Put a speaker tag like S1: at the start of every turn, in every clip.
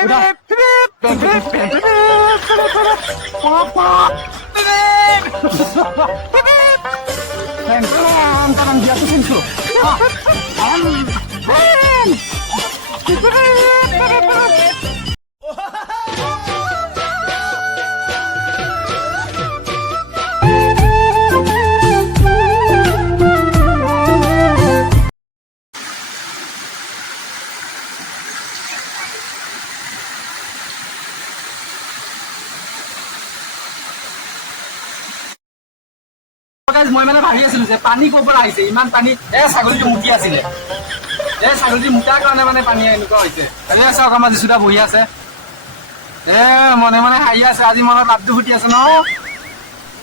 S1: Parang মই মানে ভাবি আছিলো যে পানী ক'ৰ পৰা আহিছে? ইমান পানী এ ছাগলীটো মুতি আছিলে। এ ছাগলীটো মুতাৰ কাৰণে মানে পানী এনেকুৱা হৈছে। এ চাওক আমাৰ যিচুদা বহি আছে। এ মনে মনে হাঁহি আছে। আজি মনত লাড্ডু ফুটি আছে ন?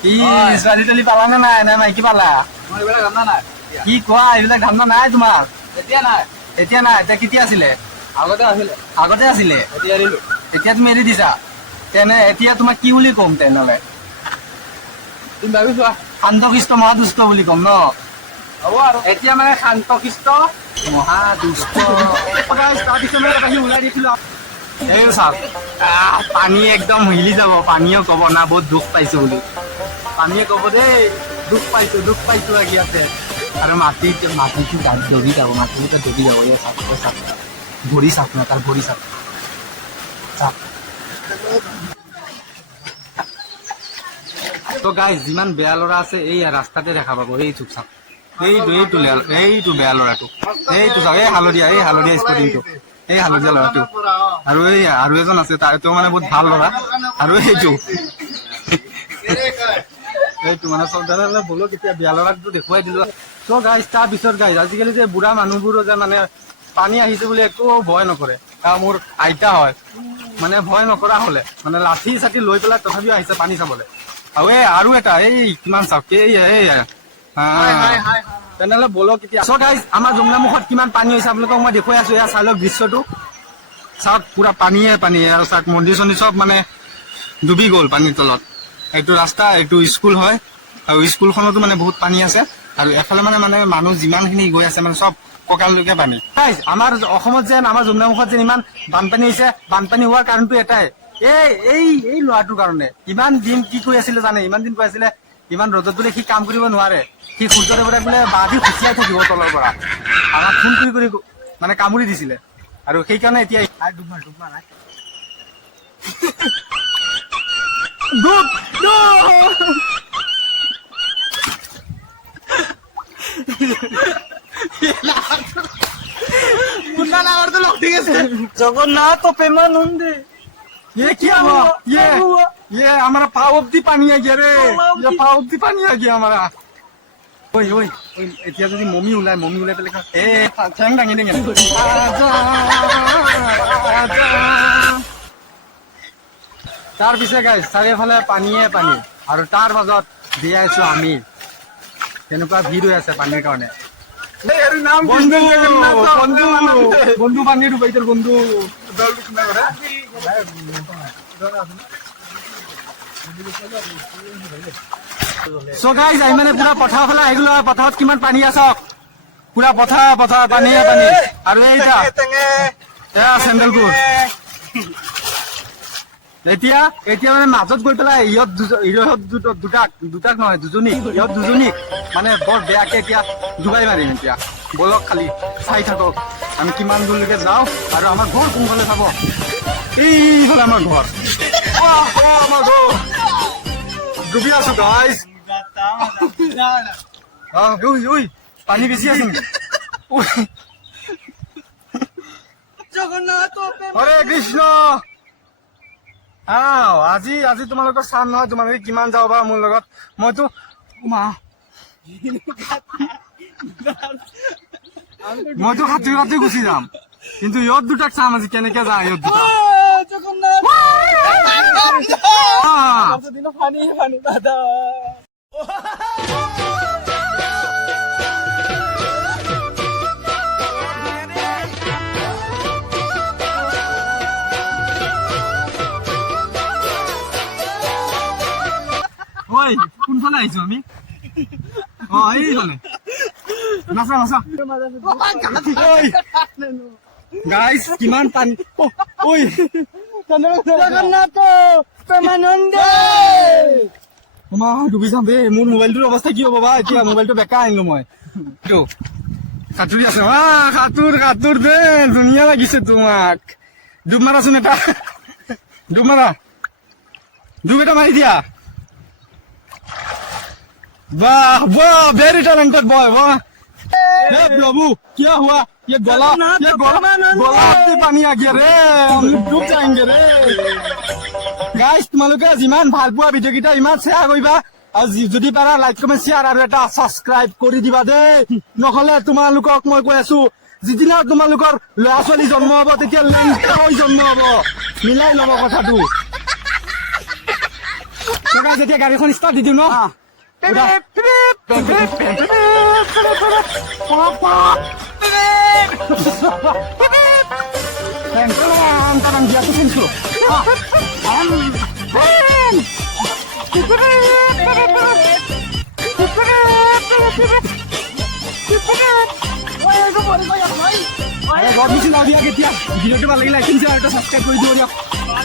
S1: কি ছোৱালী তোৱালী পালানে নাই? নে মাইকী পালা? কি কোৱা? এইবিলাক ধান্দা নাই তোমাৰ?
S2: এতিয়া নাই।
S1: এতিয়া নাই। এতিয়া কেতিয়া আছিলে?
S2: আগতে আছিলে।
S1: আগতে আছিলে?
S2: এতিয়া এৰিলো।
S1: এতিয়া তুমি এৰি দিছা? তেনে এতিয়া তোমাক কি বুলি ক'ম তেনেহ'লে?
S2: তুমি ভাবি চোৱা।
S1: শান্তশিষ্ট মহাদুষ্ট বুলি ক'ম ন?
S2: হ'ব আৰু
S1: এতিয়া মানে মহাদুষ্ট। তাৰপিছত মানে কথাখিনি ওলাই দিছিলো এই চাওক পানী একদম হিলি যাব পানীয়েও ক'ব না, বহুত দুখ পাইছো বুলি। পানীয়ে ক'ব, দেই, দুখ পাইছো দুখ পাইছো লাগি আছে। আৰু মাটিত, মাটিটো দবি যাব, মাটিটো দবি যাব, এই ভৰি চাওক না, তাৰ ভৰি চাওক চাওক তো গাই যিমান বেয়া ল'ৰা আছে, এই ৰাস্তাতে দেখা পাব। এই চুপ চাওক। এইটো এইটো এইটো বেয়া ল'ৰাটো। এইটো চাওক, এই হালধীয়া এই হালধীয়া স্পৰ্টিংটো এই হালধীয়া ল'ৰাটো। আৰু এই, আৰু এজন আছে তাৰ তেওঁ মানে বহুত ভালো ল'ৰা। আৰু এইটো। এইটো মানে চব দাদা বলো কেতিয়া বিয়া ল'ৰাটো দেখুৱাই দিলো। চ' গাইজ তাৰ পিছত গাইজ আজিকালি যে বুঢ়া মানুহবোৰো যে মানে পানী আহিছে বুলি একো ভয় নকৰে। আৰু মোৰ আইতা হয়। মানে ভয় নকৰা হ'লে। মানে লাঠি চাঠি লৈ পেলাই তথাপিও আহিছে পানী চাবলৈ। এই আৰু এটা এই কিমান চাওক এই এই তেনেহ'লে বলক এতিয়া। চ' গাইজ আমাৰ যমুনামুখত কিমান পানী হৈছে আপোনালোকক মই দেখুৱাই আছো এয়া চাই লওক দৃশ্যটো। চাওক পুৰা পানীয়ে পানী আৰু চাওক মন্দিৰ চন্দিৰ চব মানে ডুবি গ'ল পানীৰ তলত। এইটো ৰাস্তা এইটো স্কুল হয় আৰু স্কুলখনতো মানে বহুত পানী আছে। আৰু এফালে মানে মানে মানুহ যিমানখিনি গৈ আছে মানে চব কঁকাললৈকে পানী। আমাৰ অসমত যেন আমাৰ যমুনামুখত যেন ইমান বানপানী হৈছে বানপানী হোৱাৰ কাৰণটো এটাই। এই এই এই ল'ৰাটোৰ কাৰণে। ইমান দিন কি কৰি আছিলে জানে? ইমান দিন কৈ আছিলে ইমান ৰ'দত বোলে সি কাম কৰিব নোৱাৰে। সি সূৰ্যদেৱতাক বোলে বান্ধি খুচিয়াই থাকিব তলৰ পৰা। আমাক ফোন কৰি কৰি মানে কামুৰি দিছিলে। আৰু সেইকাৰণে এতিয়া ডুব মাৰ ডুব মাৰ ডুব ডুব
S2: মুন্না
S1: ये क्या हुआ ये ये हमारा पाव অব্দি পানী आ गया रे ये पाव অব্দি পানী आ गया हमारा ওই ওই ওই এতিয়া যদি মমি ওলাই মমি ওলাই পেলাই এ ঠেং দাঙি দাঙি আজা, আজা। তাৰ পিছে গাই চাৰিওফালে পানীয়ে পানী আৰু তাৰ মাজত জীয়াই আছো আমি তেনেকুৱা ভিৰ হৈ আছে পানীৰ কাৰণে বন্ধু বন্ধু। বন্ধু গাইজ আমি মানে পুৰা পথাৰৰ ফালে আহি গলো। আৰু পথাৰত কিমান পানী আছে? পুৰা পথাৰ পথাৰ পানীয়ে পানী। আৰু এইটা এয়া এতিয়া এতিয়া মানে মাজত গৈ পেলাই ইহঁত ইহঁত দুট- দুটাক দুটাক নহয় দুজনী ইহঁত দুজনীক মানে বৰ বেয়াকে এতিয়া ডুবাই মাৰিম এতিয়া। বলক খালি চাই থাকক আমি কিমান দূৰলৈকে যাওঁ আৰু আমাৰ ঘৰ কোনফালে চাব। এইফালে আমাৰ ঘৰ। আমাৰ ঘৰ। ডুবি আছো গাইজ পানী বেছি আছে নেকি?
S2: জগন্নাথ
S1: হৰে কৃষ্ণ। আও আজি আজি তোমালোকৰ চাম নহয় তোমালোকে কিমান যাব পাৰা মোৰ লগত। মইতো মা মইতো সাঁতুৰি সাঁতুৰি গুচি যাম। কিন্তু ইহঁত দুটাক চাম আজি কেনেকে যায় ইহঁত দুটা?
S2: পানি পানি দাদা
S1: আহিছো আমি কিমান পানী ঐ মা ডুবি দেই মোৰ মোবাইলটোৰ অৱস্থা কি হ'ব বা মোবাইলটো বেকা আনিলো মই সাঁতুৰি আছে মা সাঁতোৰ সাঁতোৰ দে ধুনীয়া লাগিছে তোমাক ডুব মাৰাচোন এটা ডুব মাৰা ডুব এটা মাৰি দিয়া वाह वाह वेरी टैलेंटेड बॉय वाह हे प्रभु क्या हुआ ये गला ये गला गला से पानी आ गया रे हम डूब जाएंगे रे গাইজ তোমালোকে যিমান ভাল পোৱা ভিডিঅ' কেইটা ইমান শ্বেয়াৰ কৰিবা আৰু যি- যদি পাৰা লাইক কমেণ্ট শ্বেয়াৰ আৰু এটা ছাবস্ক্ৰাইব কৰি দিবা দেই নহলে তোমালোকক মই কৈ আছো যিদিনা তোমালোকৰ ল'ৰা ছোৱালী জন্ম হ'ব তেতিয়া লেংটা হৈ জন্ম হ'ব মিলাই ল'ব কথাটো So guys, এতিয়া গাড়ীখন ষ্টাৰ্ট দি দিওঁ ন গড মিছিল দিয়া কেতিয়া ভিডিঅ'টো ভালো লাগিলে লাইক আৰু ছাবস্ক্ৰাইব কৰি দিব দিয়ক